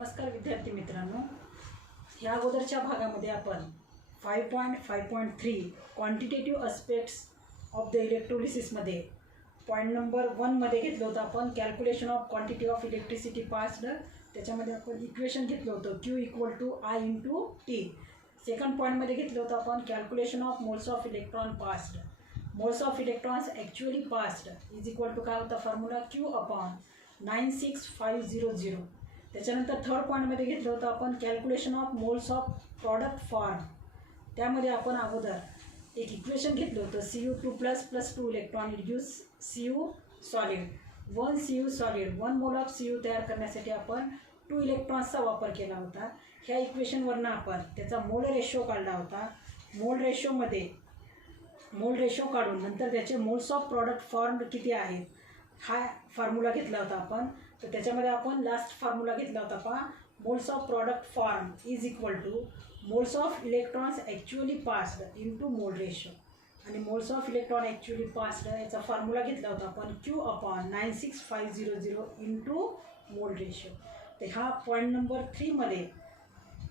नमस्कार विद्यार्थी मित्रांनो, ह्या अगोदरच्या भागामध्ये आपण 5.5.3 क्वांटिटेटिव्ह अस्पेक्ट्स ऑफ द इलेक्ट्रोलिसिसमध्ये पॉईंट नंबर 1 मध्ये घेतलं होतं आपण calculation of quantity of electricity passed. त्याच्यामध्ये आपण इक्वेशन घेतलं होतं Q = I × T. सेकंड पॉईंटमध्ये घेतलं होतं आपण calculation of moles of electron passed. Moles of electrons actually passed is equal to काय होता फॉर्म्युला Q/96500. त्याच्यानंतर थर्ड पॉईंटमध्ये घेतलं होतं आपण calculation of moles of product form. त्यामध्ये आपण अगोदर एक इक्वेशन घेतलं होतं Cu2+ + 2 electron it gives Cu solid. 1 Cu solid 1 mole of Cu तयार करण्यासाठी आपण 2 इलेक्ट्रॉन्सचा वापर केला होता. ह्या इक्वेशनवरनं आपण त्याचा मोल रेशो काढला होता. मोल रेशो काढून नंतर त्याचे मोल्स ऑफ प्रॉडक्ट फॉर्म किती आहेत हा फॉर्म्युला घेतला होता आपण. तर त्याच्यामध्ये आपण लास्ट फॉर्म्युला घेतला होता पहा, moles of product form is equal to moles of electrons actually passed into mole ratio. आणि moles of electron actually passed याचा फॉर्म्युला घेतला होता आपण Q/96500 इंटू मोल रेशो. तर हा पॉईंट नंबर 3 मध्ये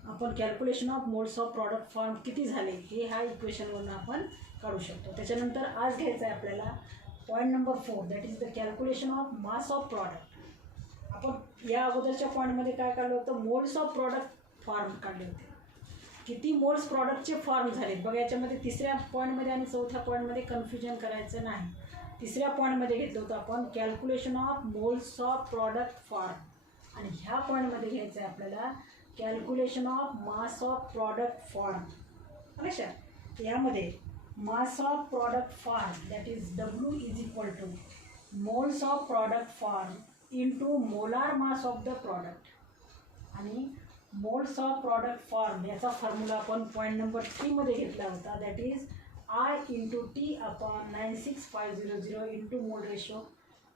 आपण calculation of moles of product form किती झाले हे ह्या इक्वेशनवरून आपण काढू शकतो. त्याच्यानंतर आज घ्यायचं आहे आपल्याला point number 4 that is the calculation of mass of product. आपण या अगोदरच्या पॉईंटमध्ये काय काढलं होतं, मोल्स ऑफ प्रॉडक्ट फॉर्म काढले होते. किती मोल्स प्रॉडक्टचे फॉर्म झाले बघा. याच्यामध्ये तिसऱ्या पॉईंटमध्ये आणि चौथ्या पॉईंटमध्ये कन्फ्युजन करायचं नाही. तिसऱ्या पॉईंटमध्ये घेतलं होतं आपण calculation of moles of product form. आणि ह्या पॉईंटमध्ये घ्यायचं आहे आपल्याला calculation of mass of product form. लक्षात यामध्ये मास of product form that is W is equal to moles of product form into molar mass of the product. आणि moles of product form याचा फॉर्म्युला आपण पॉईंट नंबर 3 मध्ये घेतला होता that is I × T/96500 into mole ratio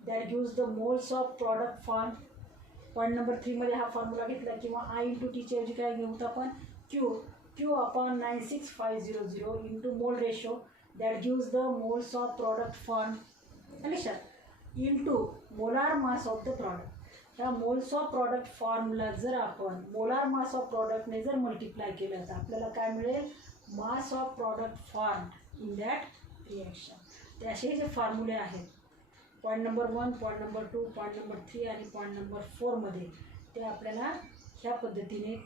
that gives the moles of product form. Point number 3 मध्ये हा formula घेतला किंवा I × T ची ऐवजी काय घेऊ आपण Q/96500 into mole ratio that gives the moles of product form लक्षात into molar mass of the product. ह्या मोल्स ऑफ प्रॉडक्ट फॉर्मला जर आपण मोलार मास ऑफ प्रॉडक्टने जर मल्टिप्लाय केलं तर आपल्याला काय मिळेल, मास of product form in that reaction. ते असे जे फॉर्म्युले आहेत point number 1, point number 2, point number 3 आणि पॉईंट नंबर 4 मध्ये ते आपल्याला ह्या पद्धतीने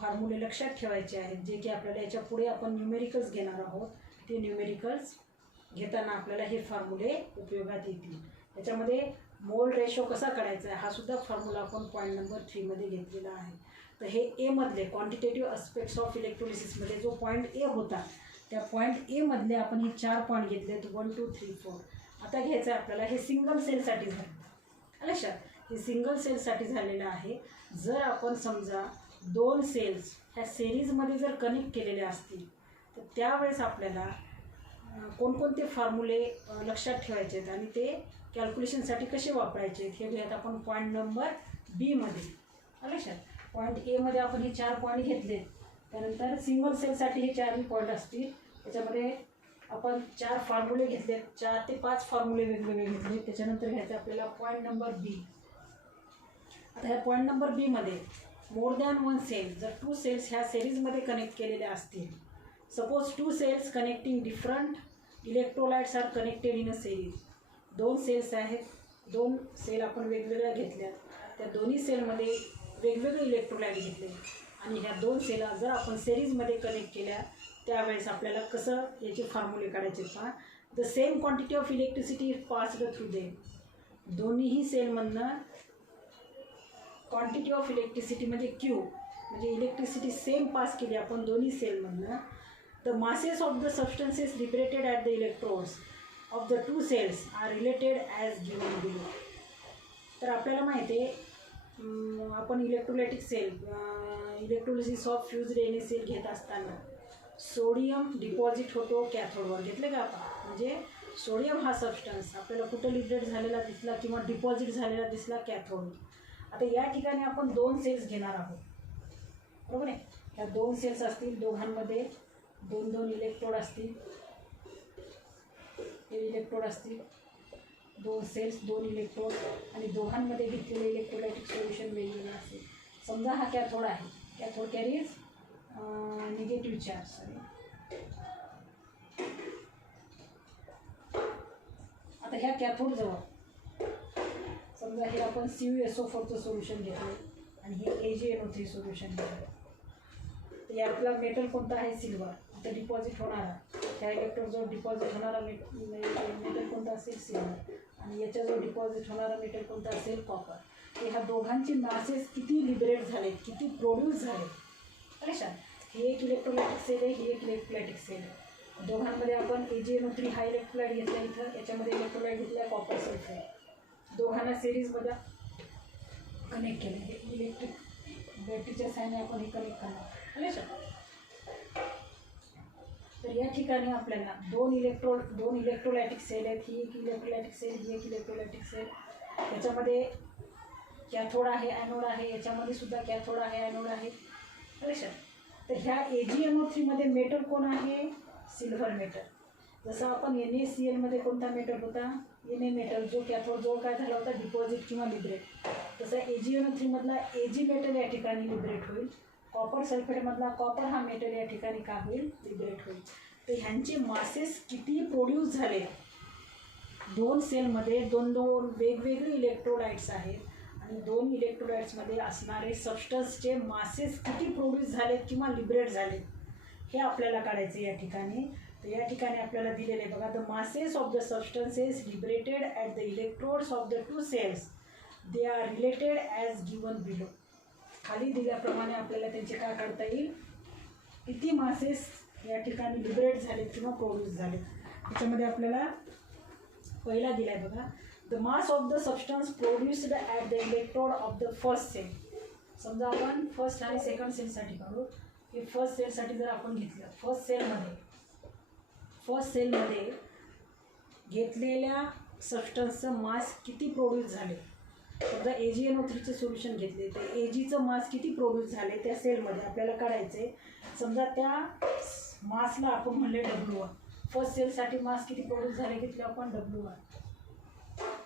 फॉर्म्युले लक्षात ठेवायचे आहेत, जे की आपल्याला याच्या पुढे आपण न्यूमेरिकल्स घेणार आहोत. ते न्यूमेरिकल्स घेताना आपल्याला हे फॉर्म्युले उपयोगात येतील. त्याच्यामध्ये मोल रेशो कसा काढायचा आहे हा सुद्धा फॉर्म्युला आपण पॉईंट नंबर 3 मध्ये घेतलेला आहे. तर हे ए मधले क्वांटिटेटिव्ह अस्पेक्ट्स ऑफ इलेक्ट्रोलिसिसमध्ये जो पॉईंट ए होता त्या पॉईंट ए मधले आपण हे 4 पॉईंट घेतलेत 1, 2, 3, 4. आता घ्यायचं आहे आपल्याला हे सिंगल सेलसाठी झालं लक्षात. हे सिंगल सेलसाठी झालेलं आहे. जर आपण समजा 2 सेल्स ह्या सिरीजमध्ये जर कनेक्ट केलेल्या असतील तर त्यावेळेस आपल्याला कोणकोणते फॉर्म्युले लक्षात ठेवायचे आहेत आणि ते कॅल्क्युलेशनसाठी कसे वापरायचे हे घेत आपण पॉईंट नंबर बी मध्ये लक्षात. पॉईंट ए मध्ये आपण हे 4 पॉईंट घेतलेत. त्यानंतर सिंगल सेलसाठी हे 4 पॉईंट असतील. त्याच्यामध्ये आपण 4 फॉर्म्युले घेतलेत, 4 ते 5 फॉर्म्युले वेगवेगळे घेतले. त्याच्यानंतर घ्यायचं आपल्याला पॉईंट नंबर बी. आता ह्या पॉईंट नंबर बी मध्ये मोर दॅन 1 सेल जर 2 सेल्स ह्या सिरीजमध्ये कनेक्ट केलेल्या असतील, suppose 2 cells connecting different electrolytes are connected in a series. 2 cells आहेत, 2 सेल आपण वेगवेगळ्या घेतल्यात, त्या दोन्ही सेलमध्ये वेगवेगळे इलेक्ट्रोलाइट घेतले आणि ह्या 2 सेल जर आपण सिरीजमध्ये कनेक्ट केल्या त्यावेळेस आपल्याला कसं याचे फॉर्म्युले काढायचे पहा. The same quantity of electricity is passed through them. दोन्हीही सेलमधनं क्वांटिटी ऑफ इलेक्ट्रिसिटी म्हणजे Q म्हणजे इलेक्ट्रिसिटी सेम पास केली आपण दोन्ही सेलमधनं. The masses of the substances liberated at the electrodes of the 2 cells are related as given below. तर आपल्याला माहिती आहे आपण electrolytic cell electrolysis of fused एन सेल घेत असताना सोडियम डिपॉझिट होतो कॅथोडवर घेतले का आपण. म्हणजे सोडियम हा सबस्टन्स आपल्याला कुठं लिबरेट झालेला दिसला किंवा डिपॉझिट झालेला दिसला कॅथोड. आता या ठिकाणी आपण 2 सेल्स घेणार आहोत बरोबर आहे. ह्या 2 सेल्स असतील, दोघांमध्ये 2 इलेक्ट्रोड असतील. हे इलेक्ट्रोड असतील, 2 सेल्स 2 इलेक्ट्रोड आणि दोघांमध्ये घेतलेले इलेक्ट्रोलायटिक सोल्युशन वेगवेगळं असेल. समजा हा कॅथोड आहे, cathode carries negative charge. Sorry, आता ह्या कॅथोड जवळ समजा हे आपण CuSO4चं सोल्युशन घेतलं आणि हे AgNO3 सोल्युशन घेतलं. तर यातला मेटल कोणता आहे? सिल्वर. इथं डिपॉझिट होणारा, त्या इलेक्ट्रोडजवळ डिपॉझिट होणारा मेटल कोणता असेल? सिल्वर. आणि याच्याजवळ डिपॉझिट होणारा मेटल कोणता असेल? कॉपर. तर ह्या दोघांची मासेस किती लिबरेट झालेत, किती प्रोड्यूस झाले लक्षात. ही एक इलेक्ट्रोलायटिक सेल आहे, ही एक इलेक्ट्रोलायटिक सेल आहे. दोघांमध्ये आपण AgNO3 हा इलेक्ट्रोलाइट घेतला, इथं याच्यामध्ये इलेक्ट्रोलाइट घेतला कॉपर सल्फेट. दोघांना सिरीजमध्ये कनेक्ट केलं. हे इलेक्ट्रिक बॅटरीच्या साहाय्याने आपण हे कनेक्ट करणार लक्षात. तर या ठिकाणी आपल्याला दोन इलेक्ट्रोलायटिक सेल आहेत. ही एक इलेक्ट्रोलायटिक सेल, ही एक इलेक्ट्रोलायटिक सेल. याच्यामध्ये कॅथोड आहे, ॲनोड आहे. याच्यामध्ये सुद्धा कॅथोड आहे, ॲनोड आहे लक्षात. तर ह्या AgNO3 मध्ये मेटल कोण आहे? Silver metal. जसं आपण NaCl मध्ये कोणता मेटल होता? Na मेटल, जो कॅथोड जवळ काय झाला होता? डिपॉझिट किंवा लिबरेट. तसं AgNO3 मधला Ag मेटल या ठिकाणी लिबरेट होईल. कॉपर सल्फेटमधला कॉपर हा मेटल या ठिकाणी काय होईल? लिबरेट होईल. तर ह्यांचे मासेस किती प्रोड्यूस झाले? दोन सेलमध्ये दोन वेगवेगळे इलेक्ट्रोलाइट्स आहेत आणि दोन इलेक्ट्रोलाइट्समध्ये असणारे सबस्टन्सचे मासेस किती प्रोड्यूस झालेत किंवा लिबरेट झालेत हे आपल्याला काढायचं या ठिकाणी. तर या ठिकाणी आपल्याला दिलेले बघा, the masses of the substances liberated at the electrodes of the two cells they are related as given below. खाली दिल्याप्रमाणे आपल्याला त्यांचे काय काढता येईल? किती मासेस या ठिकाणी लिबरेट झालेत किंवा प्रोड्यूस झालेत. त्याच्यामध्ये आपल्याला पहिला दिला आहे बघा, the mass of the substance produced at the electrode of the first cell. समजा आपण फर्स्ट आणि सेकंड सेलसाठी काढू. हे फर्स्ट सेलसाठी जर आपण घेतलं, फर्स्ट सेलमध्ये घेतलेल्या सबस्टन्सचं मास किती प्रोड्यूस झाले. समजा AgNO3चे सोल्युशन घेतले तर Agचं मास किती प्रोड्यूस झाले त्या सेलमध्ये आपल्याला काढायचे. समजा त्या मासला आपण म्हणले W1. फर्स्ट सेलसाठी मास किती प्रोड्यूस झाले घेतले आपण? W1.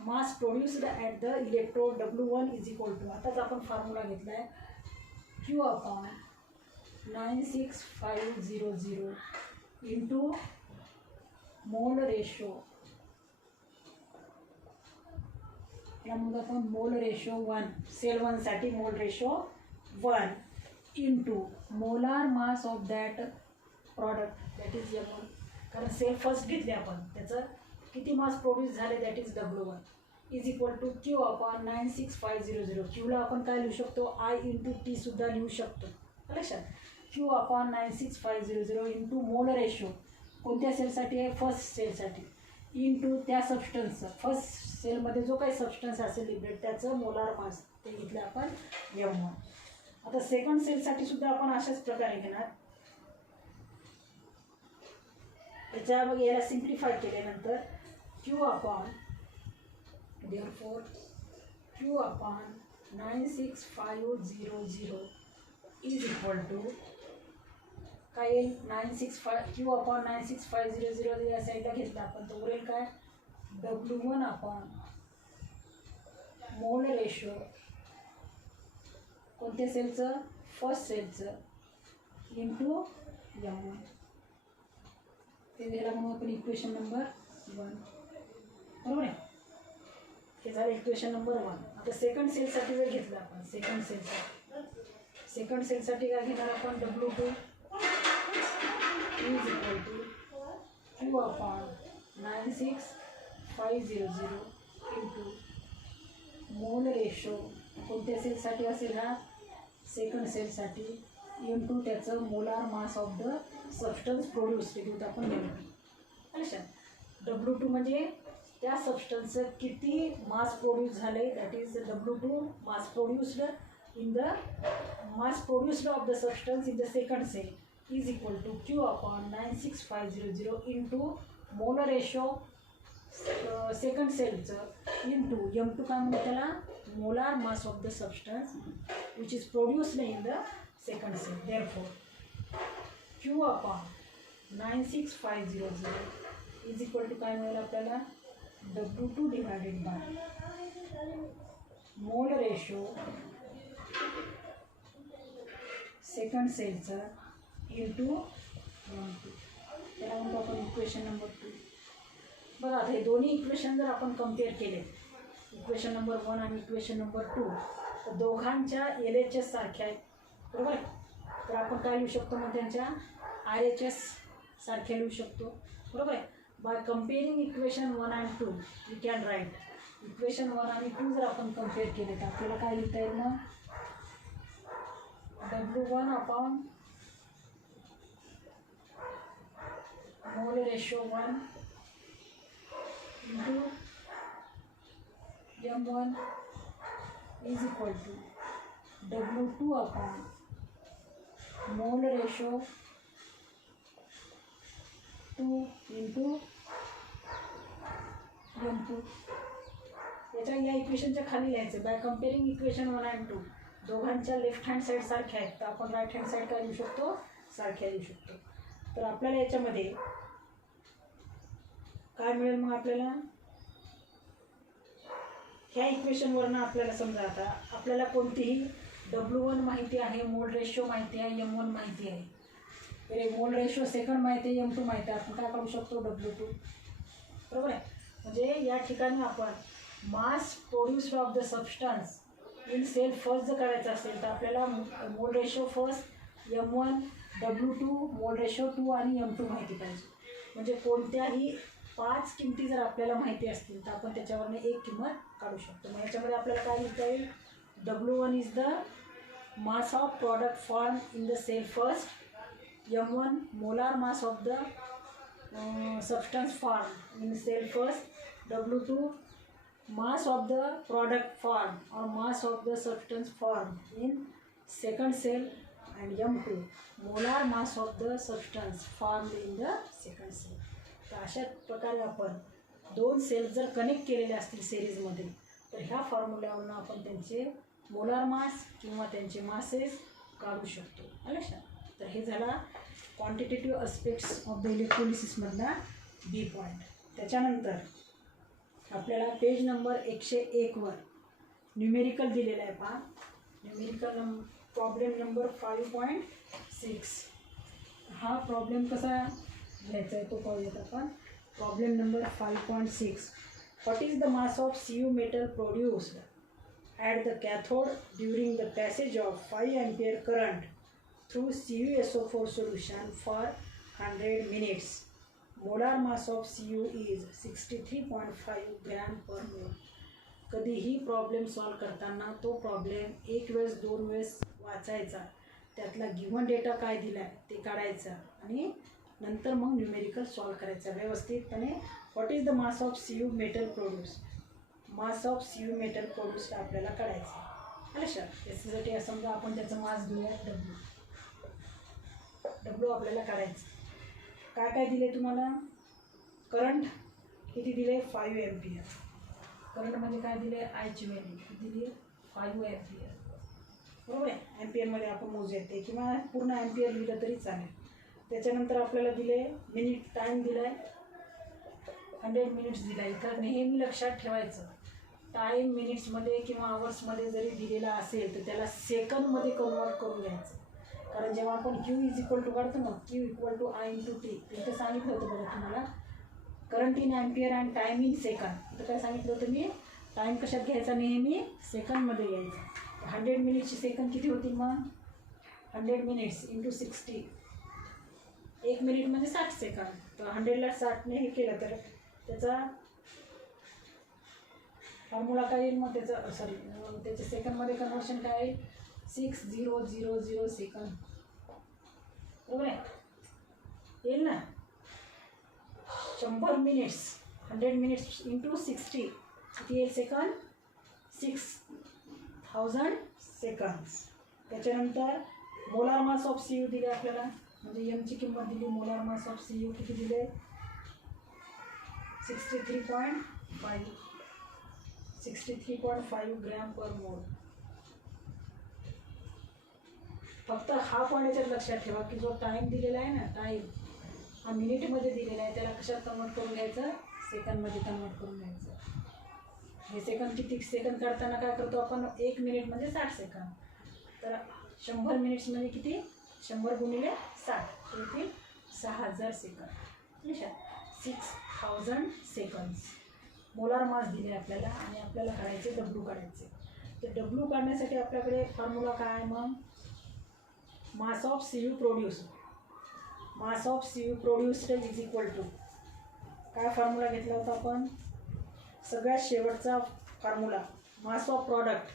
Mass produced at the electrode W1 is equal to, आताच आपण फॉर्म्युला घेतला आहे, Q/96500 इंटू मोल रेशो. यामध्ये आपण मोल रेशो 1, सेल 1 साठी mole ratio 1 into molar mass of that product that is M1. कारण सेल फर्स्ट घेतले आपण, त्याचं किती मास प्रोड्यूस झाले that is W1 is equal to Q/96500. क्यूला आपण काय लिहू शकतो? I इंटू T सुद्धा लिहू शकतो लक्षात. Q/96500 इंटू मोल रेशो कोणत्या सेलसाठी आहे? फर्स्ट सेलसाठी. इंटू त्या सबस्टन्सचं, फर्स्ट सेलमध्ये जो काही सबस्टन्स असेल लिबरेट त्याचं मोलार मास ते घेतलं आपण M1. आता सेकंड सेलसाठी सुद्धा आपण अशाच प्रकारे घेणार. त्याच्या मग याला सिम्प्लिफाय केल्यानंतर Q/96500 इज इक्वल टू काय येईल? Q/96500 या साईडला घेतला आपण तर उरेल काय? W1 मोल रेशो कोणत्या सेलचं? First सेलचं into M1. ते दिला म्हणून आपण इक्वेशन नंबर 1 बरोबर आहे. हे झालं इक्वेशन नंबर 1. आता सेकंड सेलसाठी जर घेतलं आपण, सेकंड सेलसाठी काय घेणार आपण? W2 is equal to Q/96500 into mole ratio कोणत्या सेलसाठी असेल? हा सेकंड सेलसाठी इंटू त्याचं molar mass of the substance produce ते घेऊन आपण लक्षात. W2 म्हणजे त्या सबस्टन्सचं किती मास प्रोड्यूस झाले that is W2 mass produced in the mass produced of the substance in the second cell is equal to Q/96500 into molar ratio second सेलचं इंटू M2 काय म्हणतात त्याला? Molar mass of the substance which is produced in the second cell. Therefore Q/96500 is equal to काय मिळेल आपल्याला? W2 divided by mole ratio second सेलचा into M2, त्याला म्हणतो आपण इक्वेशन नंबर 2. बघा आता हे दोन्ही इक्वेशन जर आपण कम्पेअर केले, इक्वेशन नंबर 1 आणि इक्वेशन नंबर 2, तर दोघांच्या LHS सारख्या आहेत, बरोबर आहे. तर आपण काय लिहू शकतो मग त्यांच्या RHS सारख्या लिहू शकतो, बरोबर आहे. By comparing equation 1 and 2 we can write equation 1 आणि 2 जर आपण कम्पेअर केले तर आपल्याला काय लिहिता येईल मग W1 upon mole ratio 1 into M1 is equal to W2 upon mole ratio 2 into M2. याच्या या इक्वेशनच्या खाली लिहायचं बाय कम्पेअरिंग इक्वेशन 1 अँड 2, दोघांच्या लेफ्ट हँड साईड सारख्या आहेत तर आपण राईट हँड साईड काय लिहू शकतो, सारख्या लिहू शकतो. तर आपल्याला याच्यामध्ये काय मिळेल मग आपल्याला ह्या इक्वेशनवरनं आपल्याला समजा आता आपल्याला कोणतीही W1 माहिती आहे, मोल रेशो माहिती आहे, M1 माहिती आहे, तर मोल रेशो सेकंड माहिती आहे, M2 माहिती आहे, आपण काय करू शकतो W2, बरोबर आहे. म्हणजे या ठिकाणी आपण mass produced of the substance in cell first जर करायचं असेल तर आपल्याला mole ratio first, M1, W2, मोल रेशो 2 आणि M2 माहिती पाहिजे. म्हणजे कोणत्याही 5 किमती जर आपल्याला माहिती असतील तर आपण त्याच्यावरनं एक किंमत काढू शकतो. मग याच्यामध्ये आपल्याला काय लिहिता येईल, W1 is the mass of product form in the cell first, M1 molar mass of the substance formed in cell first, W2 mass of the product formed or mass of the substance formed in second cell, and M2 molar mass of the substance formed in the second cell. तर अशा प्रकारे आपण दोन cells जर connect केलेले असतील सिरीजमध्ये तर ह्या फॉर्म्युल्यावरून आपण त्यांचे मोलार मास किंवा त्यांचे मासेस काढू शकतो. लक्षात. तर हे झाला क्वांटिटेटिव्ह अस्पेक्ट्स ऑफ द इलेक्ट्रोलिसिसमधला B पॉईंट. त्याच्यानंतर आपल्याला पेज नंबर 101 वर न्यूमेरिकल दिलेला आहे पहा. Numerical problem number 5.6. हा प्रॉब्लेम कसा घ्यायचा आहे तो पाहूयात आपण. Problem number 5.6. What is the mass of Cu metal produced at the cathode during the passage of 5 ampere current through CuSO4 solution for 100 minutes. Molar mass of Cu is 63.5 gram per mole. कधीही problem solve करताना तो problem एक वेळेस दोन वेळेस वाचायचा, त्यातला given data काय दिला आहे ते काढायचा आणि नंतर मग न्यूमेरिकल सॉल्व करायचा व्यवस्थितपणे. What is the mass of Cu metal produce, mass of Cu metal produce आपल्याला काढायचं. लक्षात. याच्यासाठी समजा आपण त्याचं मास घेऊया W आपल्याला काढायचं. काय काय दिले तुम्हाला, करंट किती दिले 5 एम्पियर. करंट म्हणजे काय दिले, आयची व्हॅल्यू किती दिली 5 एम्पियर, बरोबर आहे. एम्पियरमध्ये आपण मोजू येते किंवा पूर्ण एम्पियर लिहिलं तरी चालेल. त्याच्यानंतर आपल्याला दिले मिनिट, टाईम दिला आहे 100 मिनिट्स दिला आहे. तर नेहमी लक्षात ठेवायचं टाईम मिनिट्समध्ये किंवा आवर्समध्ये जरी दिलेला असेल तर त्याला सेकंडमध्ये कन्वर्ट करून घ्यायचं. कारण जेव्हा आपण Q इज इक्वल टू काढतो ना, Q equal to I into T, तिथं सांगितलं होतं बघा तुम्हाला current in ampere and time in second. तिथं काय सांगितलं होतं मी, टाईम कशात घ्यायचा, नेहमी सेकंडमध्ये घ्यायचा. 100 मिनिट्सची सेकंड किती होतील मग, 100 मिनिट्स इंटू 60, 1 मिनिट म्हणजे 60 सेकंड. तर 100ला 60ने हे केलं तर त्याचा फॉर्म्युला काय येईल मग, त्याचं सॉरी त्याच्या सेकंडमध्ये कन्वर्शन काय येईल 6000 सेकंड, बरोबर आहे. येईल ना. 100 मिनिट्स, 100 मिनिट्स इंटू 60 किती येईल सेकंड, 6000 सेकंड्स. त्याच्यानंतर मोलार मास ऑफ Cu दिले आपल्याला, म्हणजे एमची किंमत दिली. मोलार मास ऑफ Cu किती दिले 63.5 ग्रॅम पर मोल. फक्त हा पॉईंट याच्यात लक्षात ठेवा की जो टाईम दिलेला आहे ना, टाईम हा मिनिटमध्ये दिलेला आहे, त्याला कशात कन्वर्ट करून घ्यायचं, सेकंडमध्ये कन्वर्ट करून घ्यायचं. हे सेकंड किती सेकंड काढताना काय करतो आपण, 1 मिनिट म्हणजे 60 सेकंड. तर 100 मिनिट्स म्हणजे किती? 100 गुणिले 60 येतील 6000 सेकंद. 6000 सेकंड्स मोलार मास दिले आपल्याला आणि आपल्याला काढायचे डब्ल्यू काढायचे. तर डब्ल्यू काढण्यासाठी आपल्याकडे फॉर्म्युला काय आहे मग? Mass of C U produce. Mass of C U produced is equal to काय फॉर्म्युला घेतला होता आपण? सगळ्यात शेवटचा फॉर्म्युला मास ऑफ प्रॉडक्ट.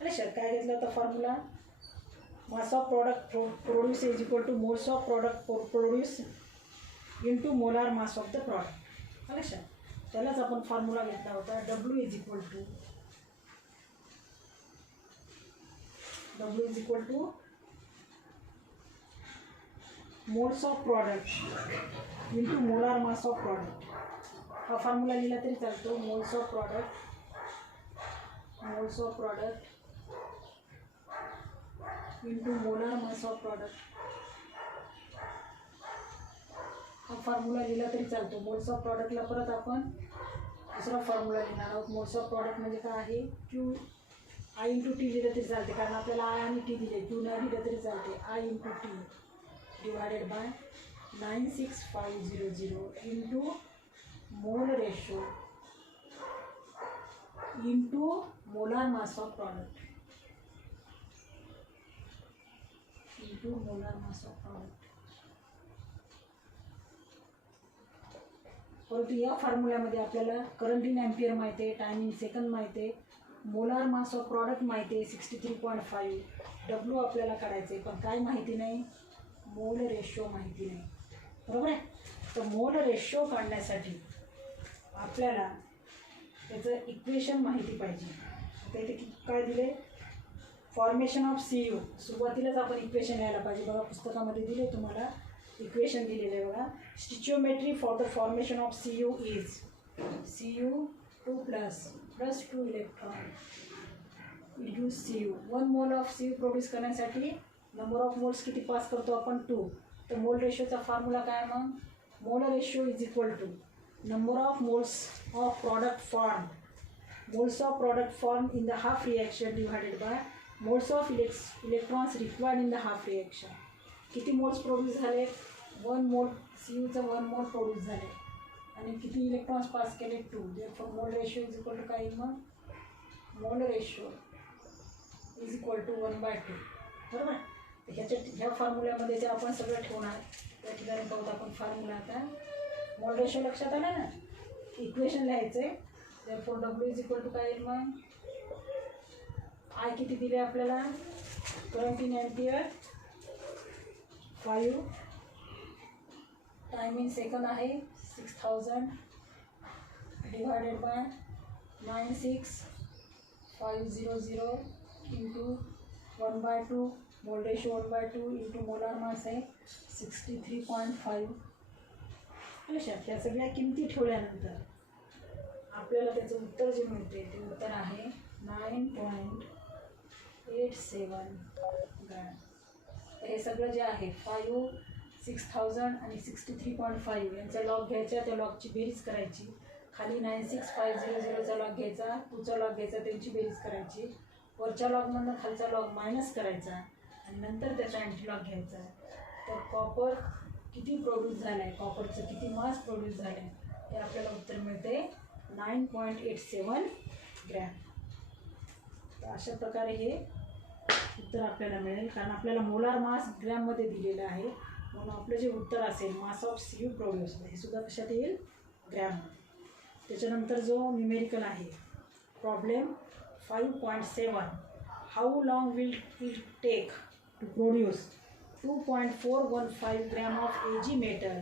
अरे सर काय घेतला होता formula? Mass of product produce is equal to moles of product produce into molar mass of the product. अरे सर त्यालाच आपण फॉर्म्युला घेतला होता W is equal to moles of product into molar mass of product. हा formula लिहिला तरी चालतो. Moles of product into molar mass of product. हा फॉर्म्युला लिहिला तरी चालतो. मोल्स ऑफ प्रॉडक्टला परत आपण दुसरा फॉर्म्युला लिहिणार आहोत. मोल्स ऑफ प्रॉडक्ट म्हणजे काय आहे? क्यू आय इंटू टी लिहिलं तरी चालते, कारण आपल्याला आय आणि टी दिले. क्यू नाही लिहिलं तरी चालते. I into T divided by 96500 into mole ratio into molar mass of product into molar mass of product. परंतु या फॉर्म्युल्यामध्ये आपल्याला करंट इन ॲम्पियर माहिती आहे, टाइम इन सेकंद माहिती आहे, मोलार मास ऑफ प्रॉडक्ट माहिती आहे 63.5. डब्ल्यू आपल्याला काढायचं आहे, पण काय माहिती नाही? मोल रेशो माहिती नाही. बरोबर आहे. तर मोल रेशो काढण्यासाठी आपल्याला त्याचं इक्वेशन माहिती पाहिजे. आता इथे काय दिले? Formation of C U. सुरुवातीलाच आपण इक्वेशन लिहायला पाहिजे. बघा पुस्तकामध्ये दिले तुम्हाला इक्वेशन दिलेलं आहे बघा. Stoichiometry for the formation of C U is Cu2 plus 2 electron यूज C U. 1 mole of C U produce करण्यासाठी नंबर ऑफ मोल्स किती पास करतो आपण? 2. तर मोल रेशोचा फॉर्म्युला काय मग? Mole ratio is equal to number of moles of product form. Moles of product form in the half reaction divided by moles of electrons required in the half reaction. किती moles produce झाले? 1 मोल C यूचं 1 मोल produce झाले आणि किती electrons pass केले? 2. Therefore मोल ratio is equal to काय येईल मग? Mole ratio is equal to 1/2. बरोबर. ह्या फॉर्म्युल्यामध्ये जे आपण सगळं ठेवणार त्या ठिकाणी पाहूत आपण फॉर्म्युला. आता मोल रेशो लक्षात आला ना? इक्वेशन लिहायचं आहे. Therefore W is equal to काय येईल मग? आय किती दिले आपल्याला? Current in ampere 5. Time in second आहे 6000 divided by 96500 into 1/2. Mole ratio 1/2 into molar मास आहे 63.5. लक्षात. त्या सगळ्या किमती ठेवल्यानंतर आपल्याला त्याचं उत्तर जे मिळते ते उत्तर आहे 9.87 ग्रॅम. हे सगळं जे आहे 5, 6000 आणि 63.5 यांचा लॉग घ्यायचा, त्या लॉगची बेरीज करायची. खाली 96500चा लॉग घ्यायचा, 2चा लॉग घ्यायचा, त्यांची बेरीज करायची. वरच्या लॉगमधून खालचा लॉग मायनस करायचा आणि नंतर त्याचा अँटीलॉग घ्यायचा. तर कॉपर किती प्रोड्यूस झालं आहे, कॉपरचं किती मास प्रोड्यूस झालं आहे हे आपल्याला उत्तर मिळते 9.87 ग्रॅम. तर अशा प्रकारे हे उत्तर आपल्याला मिळेल, कारण आपल्याला मोलार मास ग्रॅममध्ये दिलेलं आहे. म्हणून आपलं जे उत्तर असेल mass of C U produce हे सुद्धा कशात येईल? ग्रॅम. त्याच्यानंतर जो न्यूमेरिकल आहे problem 5.7. How long will it take to produce 2.415 gram of Ag metal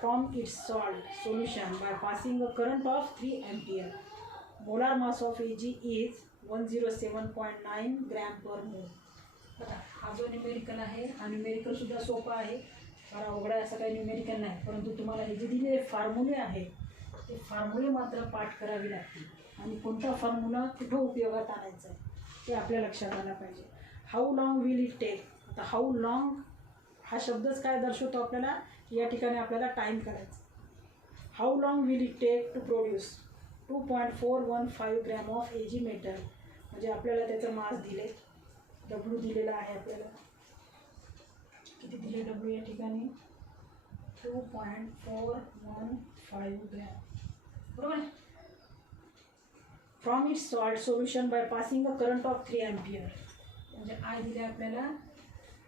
from its salt solution by passing a current of 3 ampere. Molar mass of Ag is 107.9 gram per मोल. हा जो numerical आहे हा numerical सुद्धा सोपा आहे, फार अवघड असं काही न्यूमेरिकल नाही. परंतु तुम्हाला हे जे दिलेले फॉर्म्युले आहेत ते फॉर्म्युले मात्र पाठ करावे लागतील आणि कोणता फॉर्म्युला कुठं उपयोगात आणायचा आहे ते आपल्या लक्षात आलं पाहिजे. How long will it take. आता हाऊ लॉंग हा शब्दच काय दर्शवतो आपल्याला की या ठिकाणी आपल्याला टाईम करायचं. How long will it take to produce 2.415 gram of Ag metal. म्हणजे आपल्याला त्याचं मास दिले डब्ल्यू दिलेला आहे आपल्याला. किती दिले डब्ल्यू या ठिकाणी? 2.415 ग्रॅम. बरोबर. From its salt solution by passing a current of 3 ampere. म्हणजे आय दिले आपल्याला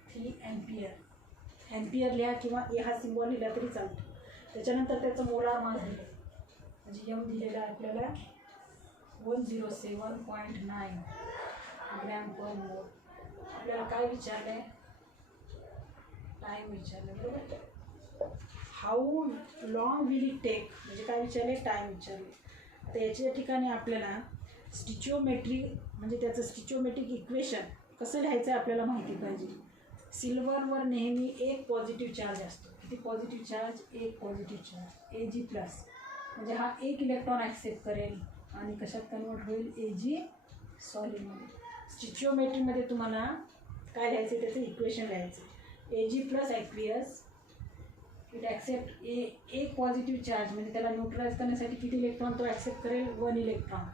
3 एम्पियर. एम्पियर लिहा किंवा ए हा सिम्बॉल लिहिला तरी चालतो. त्याच्यानंतर त्याचं मोलार मास दिलं, म्हणजे एम दिलेला आहे आपल्याला 107.9 ग्रॅम पर मोल. आपल्याला काय विचारलं आहे? टाईम विचारलं. बरोबर. How long will it take, म्हणजे काय विचारले? टाईम विचारले. आता याच्या ठिकाणी आपल्याला स्टिचिओमेट्री म्हणजे त्याचं स्टिचिओमेट्रिक इक्वेशन कसं लिहायचं आहे आपल्याला माहिती पाहिजे. सिल्वरवर नेहमी एक पॉझिटिव्ह चार्ज असतो. किती पॉझिटिव्ह चार्ज? एक पॉझिटिव्ह चार्ज. Ag प्लस, म्हणजे हा एक इलेक्ट्रॉन ॲक्सेप्ट करेल आणि कशात कन्वर्ट होईल? Ag सॉलिडमध्ये. स्टिचिओमेट्रीमध्ये तुम्हाला काय लिहायचं? त्याचं इक्वेशन लिहायचं. Ag plus aqueous it accept एक पॉझिटिव्ह चार्ज, म्हणजे त्याला न्यूट्रलाइज करण्यासाठी किती इलेक्ट्रॉन तो ॲक्सेप्ट करेल? 1 इलेक्ट्रॉन.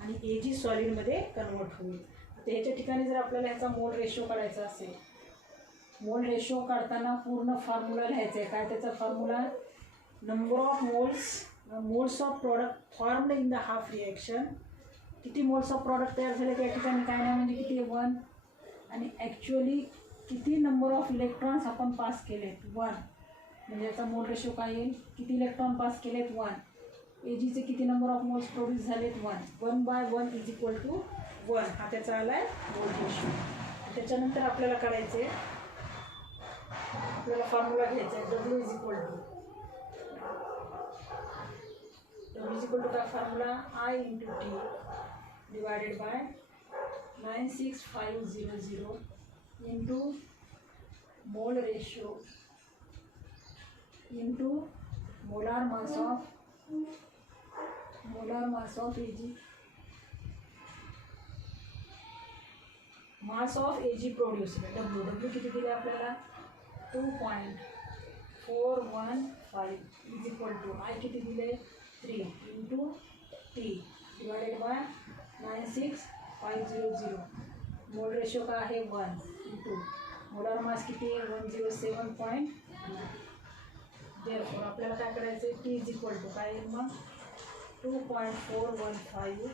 आणि Ag सॉलिडमध्ये कन्वर्ट होईल. आता ह्याच्या ठिकाणी जर आपल्याला ह्याचा मोल रेशो काढायचा असेल, मोल रेशो काढताना पूर्ण फॉर्म्युला लिहायचा आहे. काय त्याचा formula? Number of moles of product formed in the half reaction. किती मोल्स ऑफ प्रॉडक्ट तयार झाले त्या ठिकाणी काय नाही, म्हणजे किती? 1. आणि ॲक्च्युअली किती नंबर ऑफ इलेक्ट्रॉन्स आपण पास केलेत? 1. म्हणजे याचा मोल रेशो काय येईल? किती इलेक्ट्रॉन पास केलेत? 1. Agचे किती नंबर ऑफ मोल्स प्रोड्यूस झालेत? 1. 1/1 इज इक्वल टू 1. हा त्याचा आला आहे मोल रेशो. त्याच्यानंतर आपल्याला करायचे, आपल्याला फॉर्म्युला घ्यायचा आहे W इज इक्वल टू काय formula? I × T divided by 96500 into mole ratio into molar mass of Ag. Mass of Ag produce W किती दिले आपल्याला? 2.415 इज इक्वल टू I किती दिले? 3 into T divided by 96500. Mole ratio का आहे? 1 into molar मास किती आहे? 107.9. देअरफॉर आपल्याला काय करायचं आहे? T इज इक्वल टू काय येईल मग? 2.415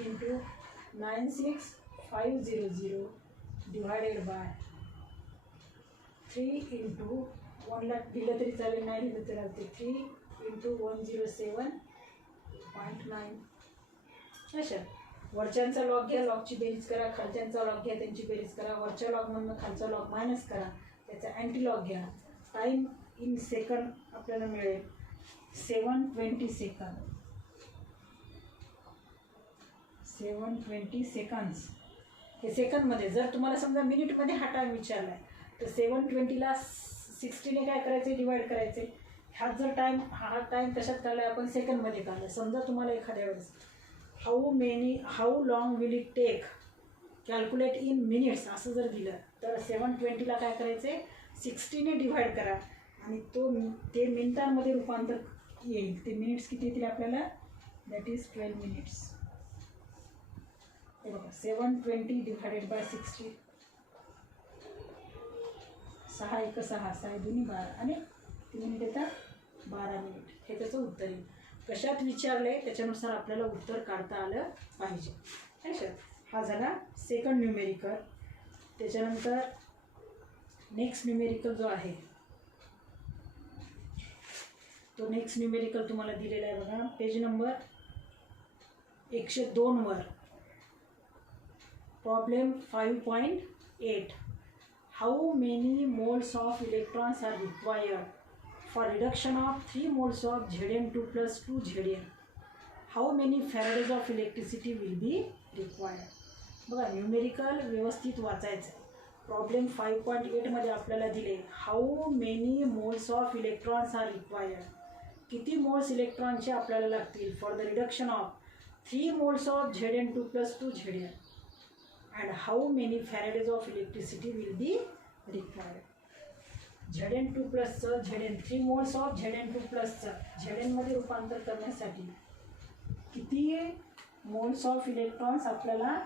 इंटू 96500 डिवायडेड बाय 3 इंटू 1 ला दिलं तरी चालेल, नाही दिलं तरी चालते. 3 इंटू 107.9. अशा वरच्यांचा लॉग घ्या, लॉगची बेरीज करा, खालच्यांचा लॉग घ्या, त्यांची बेरीज करा. वरच्या लॉगमधून खालचा लॉग मायनस करा, त्याचा अँटी लॉग घ्या. टाईम इन सेकंड आपल्याला मिळेल 720 सेकंद. 720 सेकंड्स. हे सेकंदमध्ये. जर तुम्हाला समजा मिनिटमध्ये हा टाईम विचारला आहे तर 720ला 60ने काय करायचे? डिवाइड करायचे. हा जर टाईम हा टाईम कशात काढला आहे आपण? सेकंडमध्ये काढला. समजा तुम्हाला एखाद्या वेळेस how long will it take calculate in minutes असं जर दिलं तर 720ला काय करायचे? 60ने डिवाइड करा आणि ते मिनिटांमध्ये रूपांतर येईल. ते मिनिट्स किती येतील आपल्याला? That is 12 minutes. हे बघा 720 डिवायडेड बाय 60. 6 × 1 = 6, 6 × 2 = 12 आणि 3 मिनिट येतात 12 मिनिट. हे त्याचं उत्तर येईल. कशात विचारलं आहे त्याच्यानुसार आपल्याला उत्तर काढता आलं पाहिजे. अच्छा, हा झाला सेकंड न्यूमेरिकल. त्याच्यानंतर नेक्स्ट न्यूमेरिकल जो आहे तो नेक्स्ट न्यूमेरिकल तुम्हाला दिलेला आहे बघा पेज नंबर 102 वर. Problem 5.8. How many moles of electrons are required for reduction of 3 moles of Zn2 plus 2 Zn. How many farads of electricity will be required? बघा न्यूमेरिकल व्यवस्थित वाचायचं. प्रॉब्लेम 5.8 मध्ये आपल्याला दिले how many moles of electrons are required. किती moles इलेक्ट्रॉनचे आपल्याला लागतील for the reduction of 3 moles of Zn2 plus 2 Zn and how many farads of electricity will be required. Zn2 प्लसचं Zn 3 moles of Zn2 प्लसचं Znमध्ये रूपांतर करण्यासाठी किती moles of electrons आपल्याला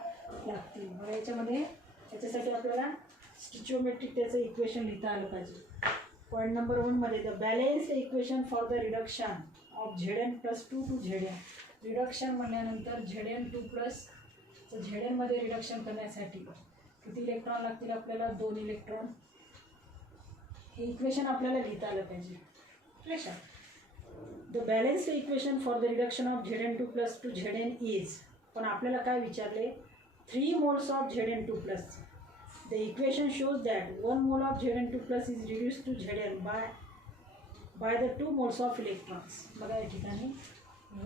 लागतील? बघा याच्यामध्ये त्याच्यासाठी आपल्याला स्टिचिओमेट्रिक त्याचं इक्वेशन लिहिता आलं पाहिजे. पॉईंट नंबर 1 मध्ये the balance equation for the reduction of Zn+2 to Zn. Reduction म्हणल्यानंतर Zn2 प्लस तर Zn मध्ये रिडक्शन करण्यासाठी किती इलेक्ट्रॉन लागतील आपल्याला? 2 इलेक्ट्रॉन. हे इक्वेशन आपल्याला लिहिता आलं पाहिजे. लक्षात. The balance equation for the reduction of Zn2 plus two Zn is, पण आपल्याला काय विचारले? 3 moles of Zn2 plus. The equation shows that 1 mole of Zn2 plus is reduced to Zn by the 2 moles of electrons. बघा या ठिकाणी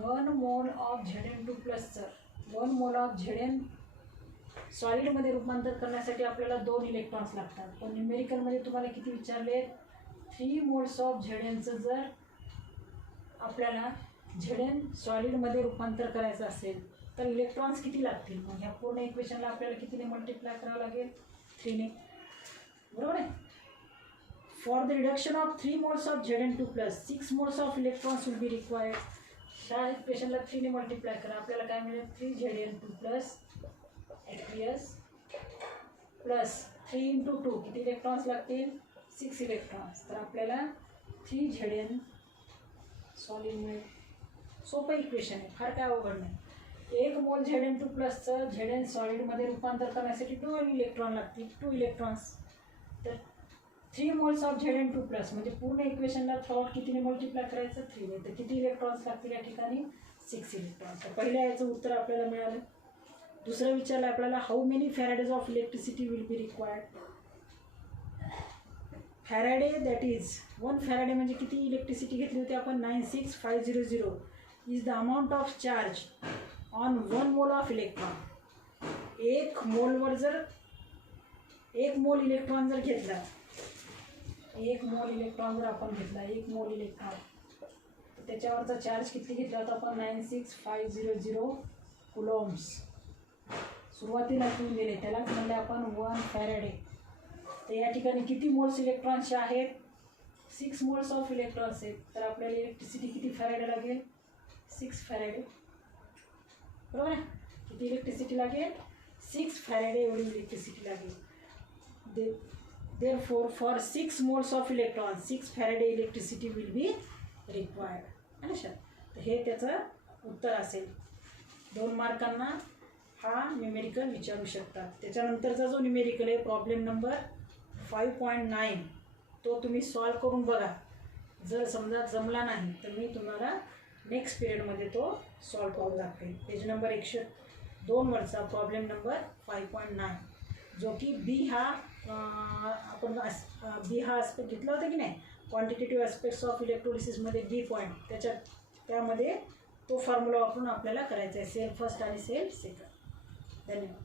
1 mole of Zn2 plus sir 1 mole of Zn सॉलिडमध्ये रूपांतर करण्यासाठी आपल्याला 2 इलेक्ट्रॉन्स लागतात. पण न्यूमेरिकलमध्ये तुम्हाला किती विचारले? 3 मोल्स ऑफ Znचं जर आपल्याला Zn सॉलिडमध्ये रूपांतर करायचं असेल तर इलेक्ट्रॉन्स किती लागतील? मग ह्या पूर्ण इक्वेशनला आपल्याला कितीने मल्टिप्लाय करावं लागेल? 3 ने. बरोबर आहे. For the reduction of 3 moles of Zn2 plus 6 moles of electrons will be required. ह्या इक्वेशनला 3 ने मल्टिप्लाय करा. आपल्याला काय मिळेल? 3 Zn2 plus aqueous plus 3 into 2 किती इलेक्ट्रॉन्स लागतील? 6 इलेक्ट्रॉन्स. तर आपल्याला 3 Zn सॉलिड मिळेल. सोपं इक्वेशन आहे, फार काय अवघड नाही. 1 मोल Zn2 प्लसचं Zn सॉलिडमध्ये रूपांतर करण्यासाठी 2 इलेक्ट्रॉन लागतील, 2 इलेक्ट्रॉन्स. तर 3 मोल्स ऑफ Zn2 प्लस म्हणजे पूर्ण इक्वेशनला थ्रूआउट कितीने मल्टिप्लाय करायचं? 3 ने. तर किती इलेक्ट्रॉन्स लागतील या ठिकाणी? 6 इलेक्ट्रॉन्स. तर पहिल्या याचं उत्तर आपल्याला मिळालं. दुसरं विचारलं आपल्याला how many Faraday's of electricity will be required. Faraday that is 1 Faraday म्हणजे किती इलेक्ट्रिसिटी घेतली होती आपण? 96500 is the amount of charge on 1 mole of electron. 1 मोलवर जर 1 मोल इलेक्ट्रॉन जर घेतला, 1 मोल इलेक्ट्रॉन जर आपण घेतला, 1 मोल इलेक्ट्रॉन, तर त्याच्यावरचा चार्ज किती घेतला होता आपण? 96500 कुलॉम्स. सुरुवातीला तुम्ही दिले त्यालाच म्हणले आपण 1 फॅराडे. तर या ठिकाणी किती मोल्स इलेक्ट्रॉन्सचे आहेत? 6 मोल्स ऑफ इलेक्ट्रॉन्स आहेत. तर आपल्याला इलेक्ट्रिसिटी किती फॅराडे लागेल? 6 फॅराडे. बरोबर आहे. किती इलेक्ट्रिसिटी लागेल? 6 फॅराडे एवढी इलेक्ट्रिसिटी लागेल. Therefore, for 6 moles of electrons, 6 Faraday electricity will be required. अच्छा, तर हे त्याचं उत्तर असेल. 2 मार्कांना हा न्यूमेरिकल विचारू शकतात. त्याच्यानंतरचा जो न्यूमेरिकल आहे प्रॉब्लेम नंबर 5.9 तो तुम्ही सॉल्व करून बघा. जर समजा जमला नाही तर मी तुम्हाला नेक्स्ट पिरियडमध्ये तो सॉल्व करून दाखवेल. पेज नंबर 102 वरचा प्रॉब्लेम नंबर 5.9 जो की बी हा आपण बी हा आस्पेक्ट घेतला होता की नाही, क्वांटिटेटिव्ह ॲस्पेक्ट्स ऑफ इलेक्ट्रोलिसिसमध्ये बी पॉईंट, त्यामध्ये तो फॉर्म्युला वापरून आपल्याला करायचा आहे सेल फर्स्ट आणि सेल सेकंड. धन्यवाद.